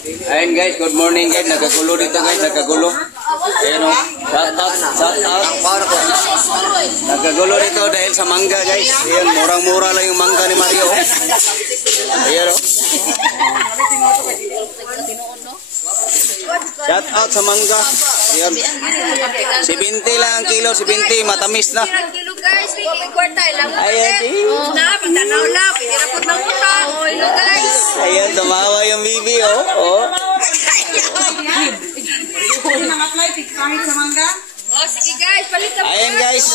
Ayun guys, good morning guys. Nagkagulo dito guys, nagkagulo. Ayun o, shout out. Nagkagulo dito dahil sa mangga guys. Ayun, murang-mura lang yung mangga ni Mario. Ayun o. Shout out sa mangga. Ayun. 70 lang ang kilo, 70, matamis na. Ayun, tumawa yung bibi oh. Oh. Sige guys, palit na. Ayun guys.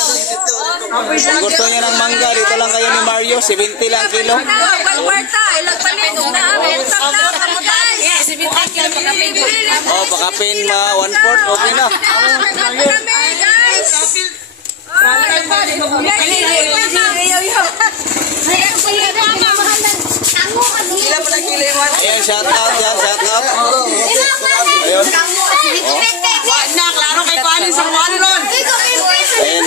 Kung gusto nyo ng mangga, dito lang kayo ni Mario, 70 lang kilo. Oh, pakapin 1/4, okay na. Ayun, shout out yan, shout out. Ayun. Na, klaro kay Kuanin sa Kuanin ron. Ayun.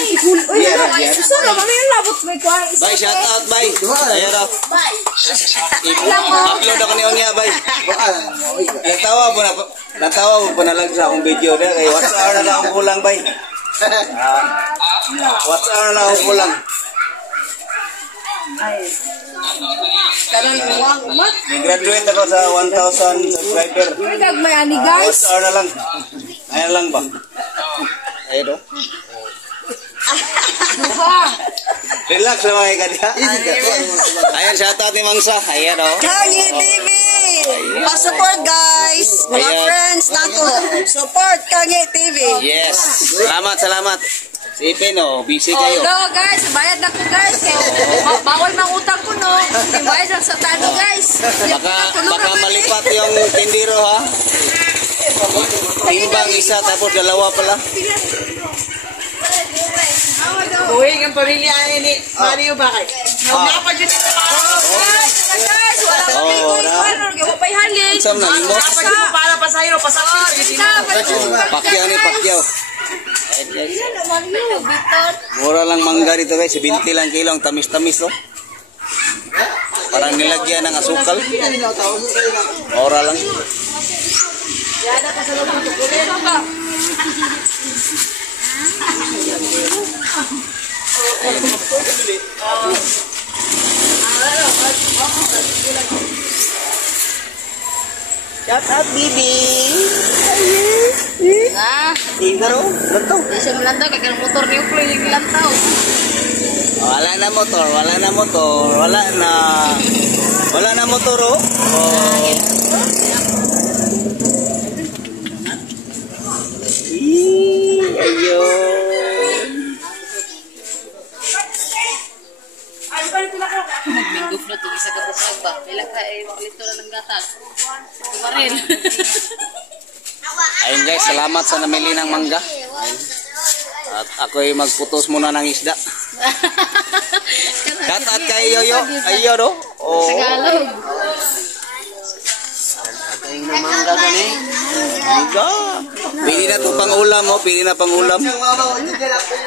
Bye, shout out, bye. Ayun o. Upload ako niya, bye. Natawa mo pa na lang sa akong video na. Kaya what's hour na lang akong kulang, bye. What's hour na lang akong kulang. Nag-graduate ako sa 1,000 subscriber. What's hour na lang. Ayan lang ba? Ayun o. Relax lang mga ikadya. Ayan, shoutout ni Mangsa. Ayan o. Kangi TV! Pa-support guys! Mga friends nato, support Kangi TV! Yes. Salamat. Si Ipin o, busy kayo. No guys, bayad na ko guys. Bawal mang utang ko no. Bayad lang sa tano guys. Baka malipat yung tindiro ha. Timbang isa tapos dalawa pala. Uy, ang pamilya ni Mario bakit? Dapat dyan sa guys, wala ko ikaw pa'y halin. Isang nalimot. dapat dyan mo para pasahiro, pasahiro. Pakyaw ni Pakyaw. Mura lang mangga dito guys, 20 lang kilo, ang tamis-tamis oh. Parang nilagyan ng asukal. Mura lang. Shout out, Bibi! Ah, Tingaro, lantaw. di siya melantaw kaya motor niyo pala yung lantaw. Wala na motor. Wala na motor oh. Ayun. Minggo na ito, isa ka sa ba? Ilang ka ay makalito na ng gatag. Ito pa rin. Ayun guys, salamat sa namili ng mangga. At ako'y magputos muna ng isda. Kat at kay Yoyo. Ayun oh. Oh. Tagalog. Ayun na mangga gani. Mangga. Pili na to pang ulam oh. Pili na pang ulam.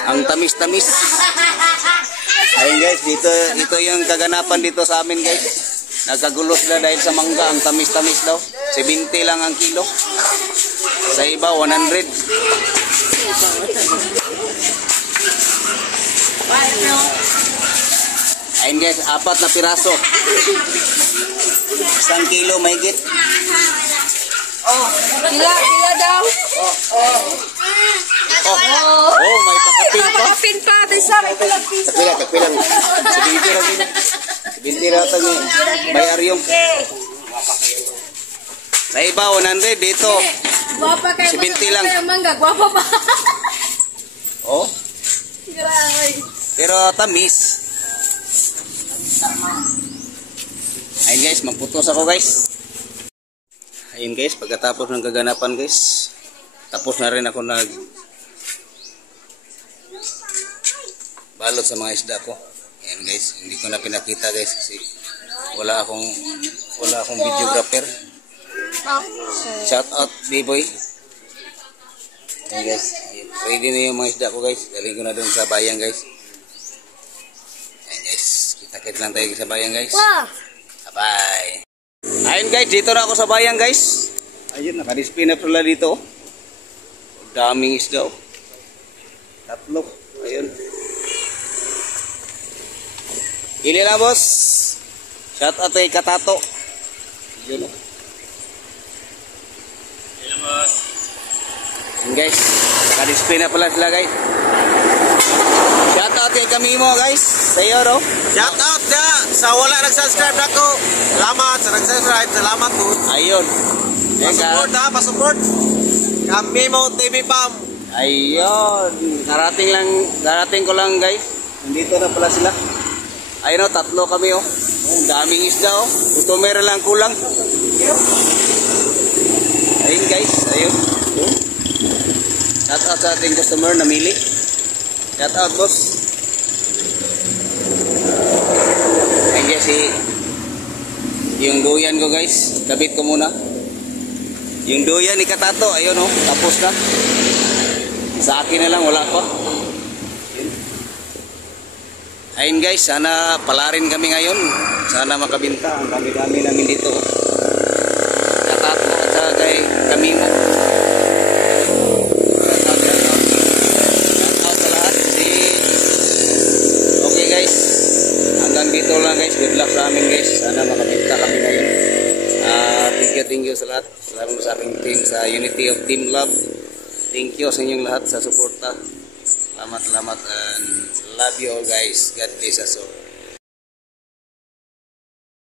Ang tamis-tamis. Ayun guys, dito yung kaganapan dito sa amin guys. Nagkagulo sila dahil sa mangga, ang tamis-tamis daw. 70 lang ang kilo. Sa iba 100. Ayun guys, 4 na piraso. 1 kilo mahigit. Pila daw. Oh, may pakapin pa. Kapin pa, tisa, may pilang piso. Kapilang. 70 lang din. 70 rata niya. Bayar yung. Sa iba 100 dito. Guwapa kayo. 70 lang. Yung mangga, guwapa pa. Oh, Grabe. pero tamis. Ayun guys, magputos ako guys. Ayun guys, pagkatapos ng kaganapan guys, tapos na rin ako nag balot sa mga isda ko. Ayun guys, hindi ko na pinakita guys kasi wala akong videographer. Shout out B-boy. Ayun guys, ayun. Ready na yung mga isda ko guys. Galing ko na dun sa bayan guys. Ayun guys, kita-kit lang tayo sa bayan guys. Bye. Ayun guys, dito na ako sa bayan guys. Ayun, nakadisplay na pala dito. Daming isda. Tatlo. Ayun. Ili na, boss. Shout out kay Katato. Yun. Hello, boss. Yun, guys. Nakadisplay na pala sila, guys. Shout out kay Kamimo, guys. Sa iyo, no? Shout out na sa wala nag-subscribe na ko. Salamat sa nag-subscribe. Salamat po. Ayun. Pasupport ha, pasupport. Kami mo TV Pam. Ayun. Narating ko lang, guys. Nandito na pala sila. Ayun, oh, tatlo kami, oh. Ang daming isda, oh. Ito meron lang kulang. Ayun, guys. Ayun. Oh. Shout out sa ating customer, namili. Shout out, boss. Ayun, guys, yung duyan ko, guys. Kabit ko muna. Yung duyan ni Katato, ayun, oh. Tapos na. Sa akin na lang, wala pa. Ayun, guys, sana palarin kami ngayon. Sana makabinta ang dami-dami namin dito. Katato at saka kay Kamimo. Shout out sa lahat. Okay, guys. Hanggang dito lang, guys. Good luck sa amin, guys. Sana makabinta kami ngayon. Thank you sa lahat. Salamat sa aking team sa Unity of Team Love. Thank you sa inyong lahat sa suporta. Salamat and love you all, guys. God bless us all.